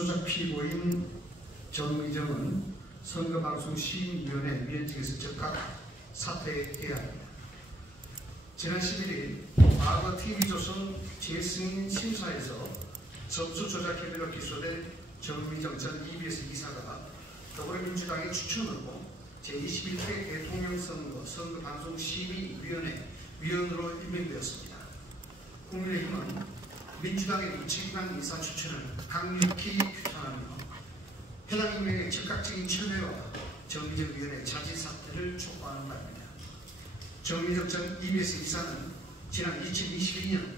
조작 피고인 정미정은 선거방송시민위원회 위원직에서 즉각 사퇴해야 합니다. 지난 11일 과거 TV조선 재승인 심사에서 점수 조작 혐의로 기소된 정미정 전 EBS 이사가 더불어민주당의 추천으로 제21회 대통령 선거방송심의위원회 위원으로 임명되었습니다. 국민의힘은 민주당의 무책임한 이사 추천을 강력히 규탄하며 해당 임명의 즉각적인 철회와 정미정 위원회 자진 사퇴를 촉구하는 바입니다. 정미정 전 EBS 이사는 지난 2022년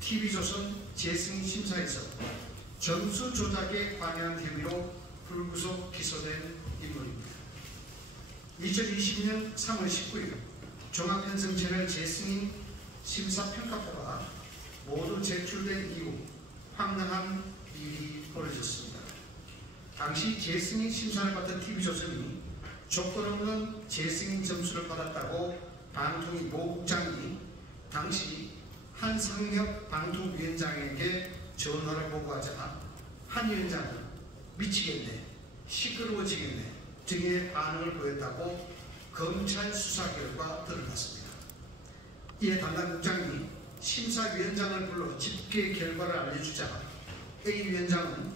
TV조선 재승인 심사에서 점수 조작에 관여한 혐의로 불구속 기소된 인물입니다. 2020년 3월 19일 종합편성채널 재승인 심사평가표가 모두 제출된 이후 황당한 일이 벌어졌습니다. 당시 재승인 심사를 받은 TV조선이 조건 없는 재승인 점수를 받았다고 방통위 모 국장이 당시 한상혁 방통위원장에게 전화를 보고하자 한 위원장은 미치겠네, 시끄러워지겠네 등의 반응을 보였다고 검찰 수사 결과 드러났습니다. 이에 담당 국장이 심사위원장을 불러 집계 결과를 알려주자 A 위원장은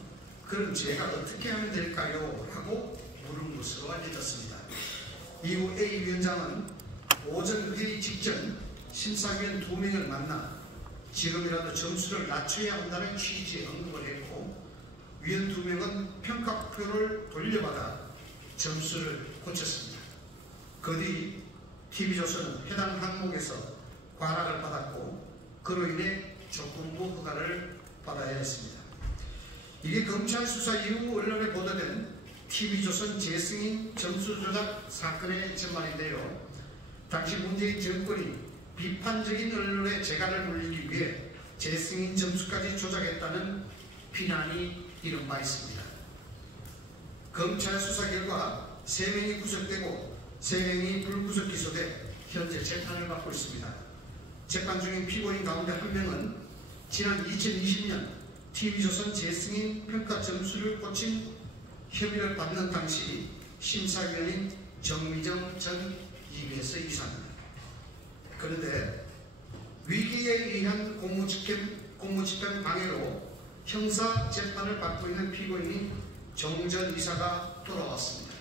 그럼 제가 어떻게 하면 될까요? 하고 물은 것으로 알려졌습니다. 이후 A 위원장은 오전 회의 직전 심사위원 2명을 만나 지금이라도 점수를 낮춰야 한다는 취지의 언급을 했고 위원 2명은 평가표를 돌려받아 점수를 고쳤습니다. 그 뒤 TV조선은 해당 항목에서 과락을 받았고 그로 인해 조건부 허가를 받아야 했습니다. 이게 검찰 수사 이후 언론에 보도된 TV조선 재승인 점수 조작 사건의 전말인데요. 당시 문재인 정권이 비판적인 언론의 재갈을 물리기 위해 재승인 점수까지 조작했다는 비난이 이른 바 있습니다. 검찰 수사 결과 3명이 구속되고 3명이 불구속 기소돼 현재 재판을 받고 있습니다. 재판 중인 피고인 가운데 1명은 지난 2020년 TV조선 재승인 평가 점수를 고친 혐의를 받는 당시 심사위원인 정미정 전 EBS 이사입니다. 그런데 위기에 의한 공무집행 방해로 형사재판을 받고 있는 피고인인 정 전 이사가 돌아왔습니다.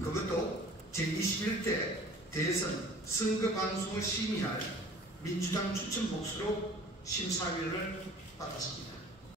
그것도 제21대 대선 선거방송을 심의할 민주당 추천 몫으로 심사위원을 맡았습니다.